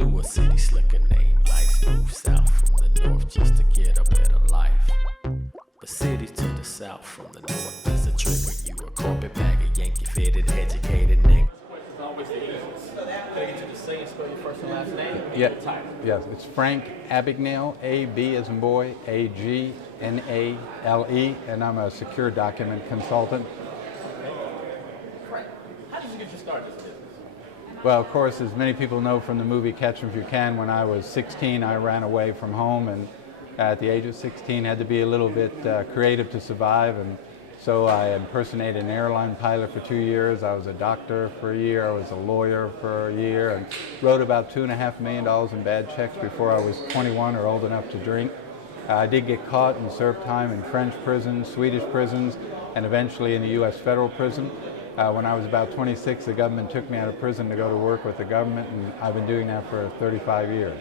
knew a city slicker named Ice moved south from the north just to get a better life. But city to the south from the north is a trick when you a carpetbagger, Yankee fitted, educated nigga. It's always the easiest. Can I get you to say and spell your first and last name? Yeah. Yes, it's Frank Abagnale, A-B as in boy, A-G-N-A-L-E, and I'm a secure document consultant. Frank, how did you get your start in this business? Well, of course, as many people know from the movie Catch 'Em If You Can, when I was 16, I ran away from home, and at the age of 16, had to be a little bit creative to survive, and so I impersonated an airline pilot for 2 years. I was a doctor for a year. I was a lawyer for a year, and wrote about $2.5 million in bad checks before I was 21 or old enough to drink. I did get caught and served time in French prisons, Swedish prisons, and eventually in the U.S. federal prison. When I was about 26, the government took me out of prison to go to work with the government, and I've been doing that for 35 years.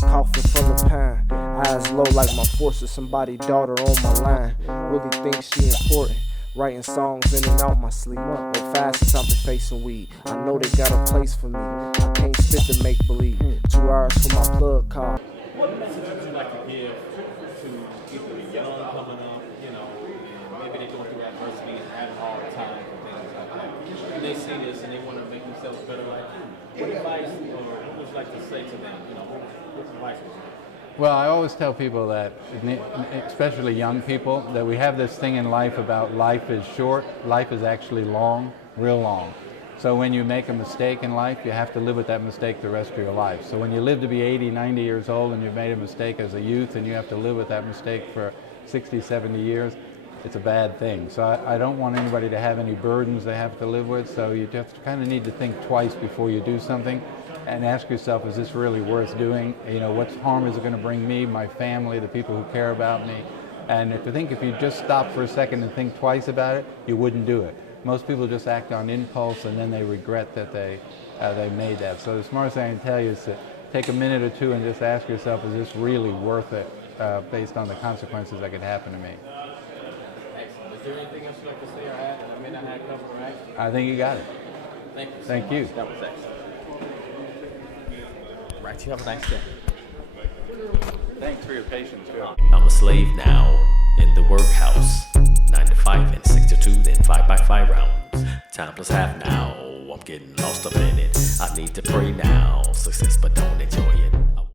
Coffin full of pine, eyes low like my forces. Somebody daughter on my line, really think she important. Writing songs in and out my sleep, but fast as I've been facing weed. I know they got a place for me. I can't spit to make believe. 2 hours for my plug call. What message would you like to give to people young coming up, you know, and maybe they're going through adversity and having hard times and things like that? And they see this and they want to make themselves better like you. What advice or what would you like to say to them? You know, what advice would you give? Well, I always tell people that, especially young people, that we have this thing in life about life is short, life is actually long, real long. So when you make a mistake in life, you have to live with that mistake the rest of your life. So when you live to be 80, 90 years old and you've made a mistake as a youth and you have to live with that mistake for 60, 70 years, it's a bad thing. So I don't want anybody to have any burdens they have to live with, so you just kind of need to think twice before you do something and ask yourself, is this really worth doing? You know, what harm is it going to bring me, my family, the people who care about me? And if you just stop for a second and think twice about it, you wouldn't do it. Most people just act on impulse and then they regret that they made that. So the smartest thing I can tell you is to take a minute or two and just ask yourself, is this really worth it based on the consequences that could happen to me? Excellent. Is there anything else you'd like to say or add that I may not have covered or asked? I think you got it. Thank you so Thank much. you. That was excellent. Right, you have a nice day. Thanks for your patience, Joe. I'm a slave now in the workhouse. 9 to 5 and 6 to 2, then 5 by 5 rounds. Time plus half now. I'm getting lost up in it. I need to pray now. Success, but don't enjoy it.